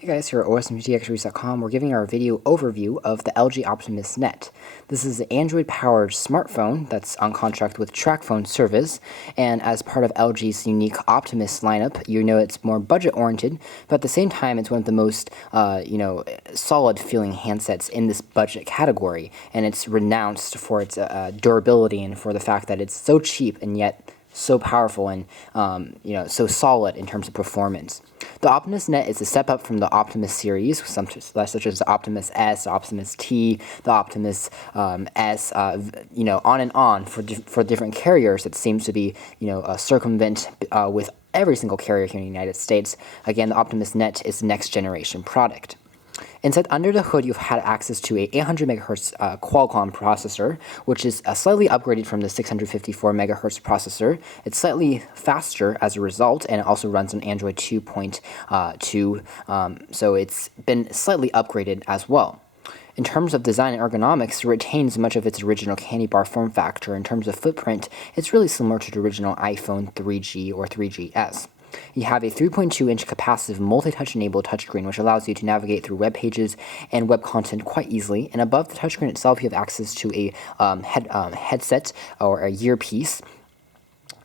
Hey guys, here at OSMGTextReads.com, we're giving our video overview of the LG Optimus Net. This is an Android-powered smartphone that's on contract with TracFone service, and as part of LG's unique Optimus lineup, you know it's more budget-oriented, but at the same time, it's one of the most, solid-feeling handsets in this budget category, and it's renounced for its durability and for the fact that it's so cheap and yet so powerful and so solid in terms of performance. The Optimus Net is a step up from the Optimus series, such as the Optimus S, the Optimus T, the Optimus S, on and on for different carriers. It seems to be circumvent with every single carrier here in the United States. Again, the Optimus Net is the next generation product. Inside, under the hood, you've had access to a 800 MHz Qualcomm processor, which is slightly upgraded from the 654 MHz processor. It's slightly faster as a result, and it also runs on Android 2.2, so it's been slightly upgraded as well. In terms of design and ergonomics, it retains much of its original candy bar form factor. In terms of footprint, it's really similar to the original iPhone 3G or 3GS. You have a 3.2-inch capacitive multi-touch enabled touchscreen, which allows you to navigate through web pages and web content quite easily. And above the touchscreen itself, you have access to a headset or a earpiece.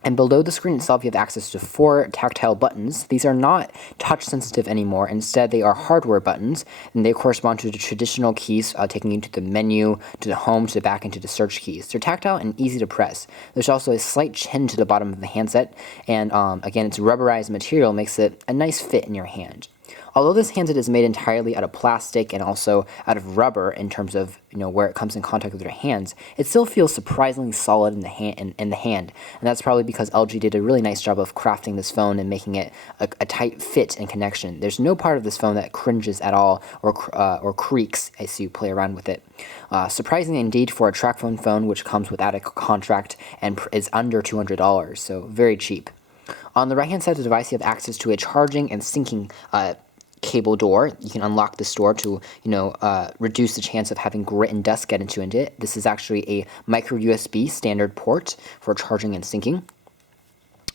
And below the screen itself, you have access to 4 tactile buttons. These are not touch-sensitive anymore. Instead, they are hardware buttons, and they correspond to the traditional keys, taking you to the menu, to the home, to the back, and to the search keys. They're tactile and easy to press. There's also a slight chin to the bottom of the handset, and again, its rubberized material makes it a nice fit in your hand. Although this handset is made entirely out of plastic and also out of rubber in terms of where it comes in contact with your hands, it still feels surprisingly solid in the hand. And that's probably because LG did a really nice job of crafting this phone and making it a tight fit and connection. There's no part of this phone that cringes at all or creaks as you play around with it. Surprising indeed for a TracFone phone, which comes without a contract and is under $200, so very cheap. On the right-hand side of the device, you have access to a charging and syncing cable door. You can unlock this door to, reduce the chance of having grit and dust get into it. This is actually a micro USB standard port for charging and syncing.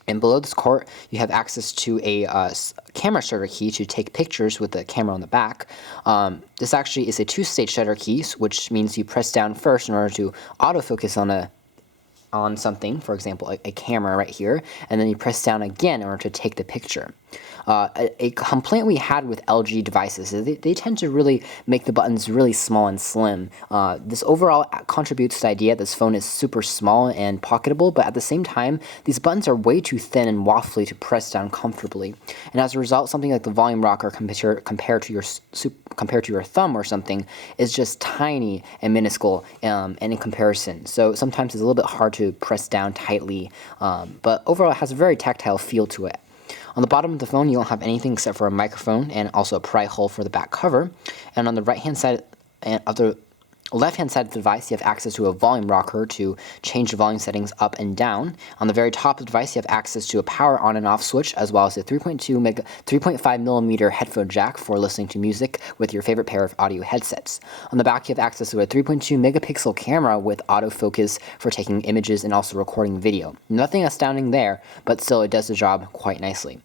And below this port, you have access to a camera shutter key to take pictures with the camera on the back. This actually is a 2-stage shutter key, which means you press down first in order to autofocus on something, for example, a camera right here, and then you press down again in order to take the picture. A complaint we had with LG devices is they tend to really make the buttons really small and slim. This overall contributes to the idea that this phone is super small and pocketable, but at the same time, these buttons are way too thin and waffly to press down comfortably. And as a result, something like the volume rocker compared to your thumb or something is just tiny and minuscule and in comparison. So sometimes it's a little bit hard to press down tightly, but overall it has a very tactile feel to it. On the bottom of the phone, you don't have anything except for a microphone and also a pry hole for the back cover. And on the right-hand side of the left-hand side of the device, you have access to a volume rocker to change the volume settings up and down. On the very top of the device, you have access to a power on and off switch, as well as a 3.5 millimeter headphone jack for listening to music with your favorite pair of audio headsets. On the back, you have access to a 3.2 megapixel camera with autofocus for taking images and also recording video. Nothing astounding there, but still it does the job quite nicely.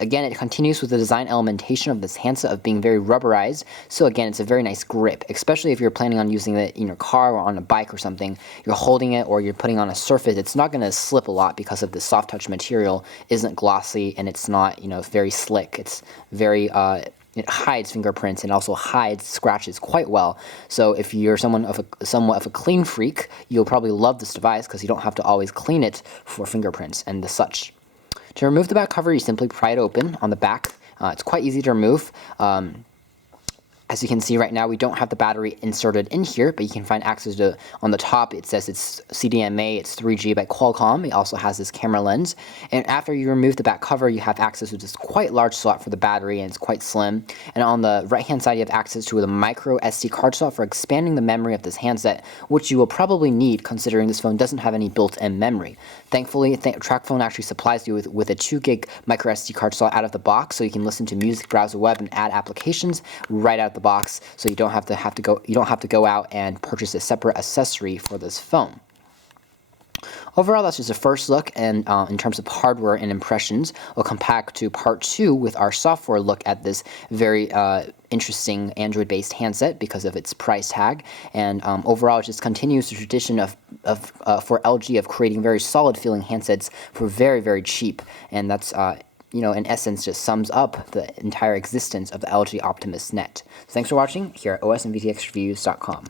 Again, it continues with the design elementation of this handset of being very rubberized, so again, it's a very nice grip, especially if you're planning on using it in your car or on a bike or something. You're holding it or you're putting on a surface, it's not going to slip a lot because of the soft touch material isn't glossy and it's not, very slick. It's very, it hides fingerprints and also hides scratches quite well. So if you're somewhat of a clean freak, you'll probably love this device because you don't have to always clean it for fingerprints and the such. To remove the back cover, you simply pry it open on the back. It's quite easy to remove. As you can see right now, we don't have the battery inserted in here, but you can find access to, on the top, it says it's CDMA, it's 3G by Qualcomm. It also has this camera lens. And after you remove the back cover, you have access to this quite large slot for the battery, and it's quite slim. And on the right-hand side, you have access to the micro SD card slot for expanding the memory of this handset, which you will probably need considering this phone doesn't have any built-in memory. Thankfully, TracFone actually supplies you with a 2 gig micro SD card slot out of the box, so you can listen to music, browse the web, and add applications right out of the box, so you don't have to go out and purchase a separate accessory for this phone. Overall, that's just a first look, and in terms of hardware and impressions, we'll come back to part 2 with our software look at this very interesting Android-based handset because of its price tag, and overall, it just continues the tradition for LG of creating very solid-feeling handsets for very, very cheap, and that's in essence, just sums up the entire existence of the LG Optimus Net. So thanks for watching here at osmvtxreviews.com.